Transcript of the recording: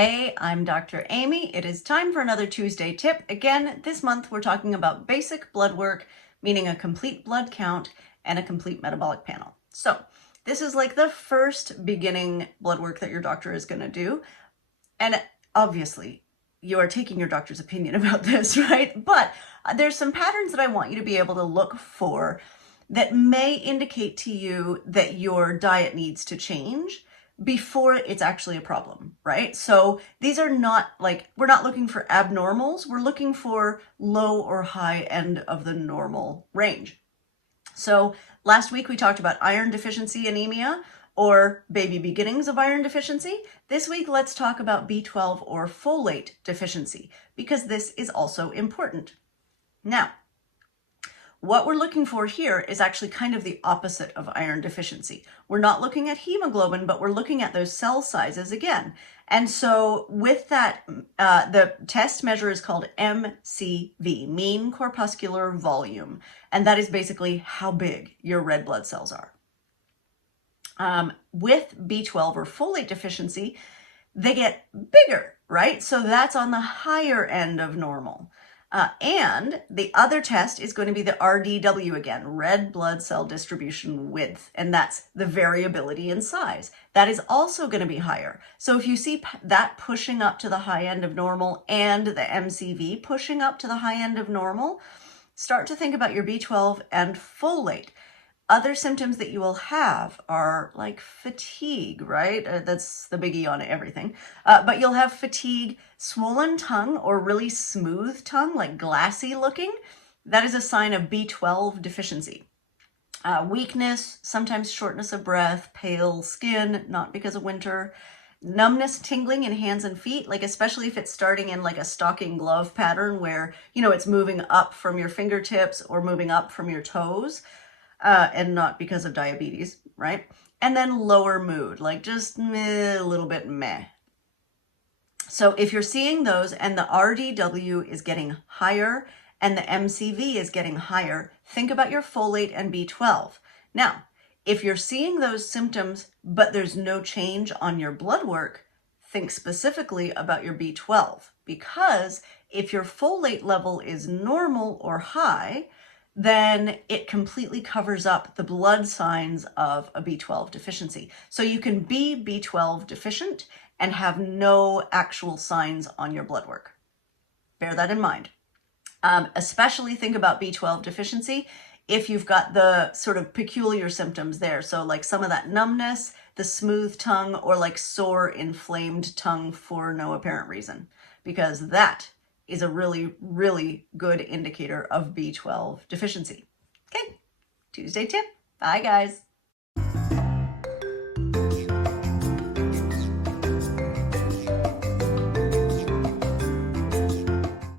Hey, I'm Dr. Amy. It is time for another Tuesday tip. Again, this month we're talking about basic blood work, meaning a complete blood count and a complete metabolic panel. So this is like the first beginning blood work that your doctor is going to do. And obviously you are taking your doctor's opinion about this, right? But there's some patterns that I want you to be able to look for that may indicate to you that your diet needs to change before it's actually a problem, right? So these are not like, we're not looking for abnormals, we're looking for low or high end of the normal range. So last week we talked about iron deficiency anemia or baby beginnings of iron deficiency. This week let's talk about B12 or folate deficiency because this is also important. Now, what we're looking for here is actually kind of the opposite of iron deficiency. We're not looking at hemoglobin, but we're looking at those cell sizes again. And so with that, the test measure is called MCV, mean corpuscular volume. And that is basically how big your red blood cells are. With B12 or folate deficiency, they get bigger, right? So that's on the higher end of normal. And the other test is going to be the RDW again, red blood cell distribution width, and that's the variability in size. That is also going to be higher. So if you see that pushing up to the high end of normal and the MCV pushing up to the high end of normal, start to think about your B12 and folate. Other symptoms that you will have are like fatigue, right? That's the biggie on everything. But you'll have fatigue, swollen tongue or really smooth tongue, like glassy looking. That is a sign of B12 deficiency. Weakness, sometimes shortness of breath, pale skin, not because of winter. Numbness, tingling in hands and feet, like especially if it's starting in like a stocking glove pattern where, you know, it's moving up from your fingertips or moving up from your toes. And not because of diabetes, right? And then lower mood, like just a little bit meh. So if you're seeing those and the RDW is getting higher and the MCV is getting higher, think about your folate and B12. Now, if you're seeing those symptoms, but there's no change on your blood work, think specifically about your B12, because if your folate level is normal or high, then it completely covers up the blood signs of a B12 deficiency. So you can be B12 deficient and have no actual signs on your blood work. Bear that in mind. Especially think about B12 deficiency if you've got the sort of peculiar symptoms there. So like some of that numbness, the smooth tongue, or like sore, inflamed tongue for no apparent reason, because that is a really, really good indicator of B12 deficiency. Okay, Tuesday tip. Bye, guys.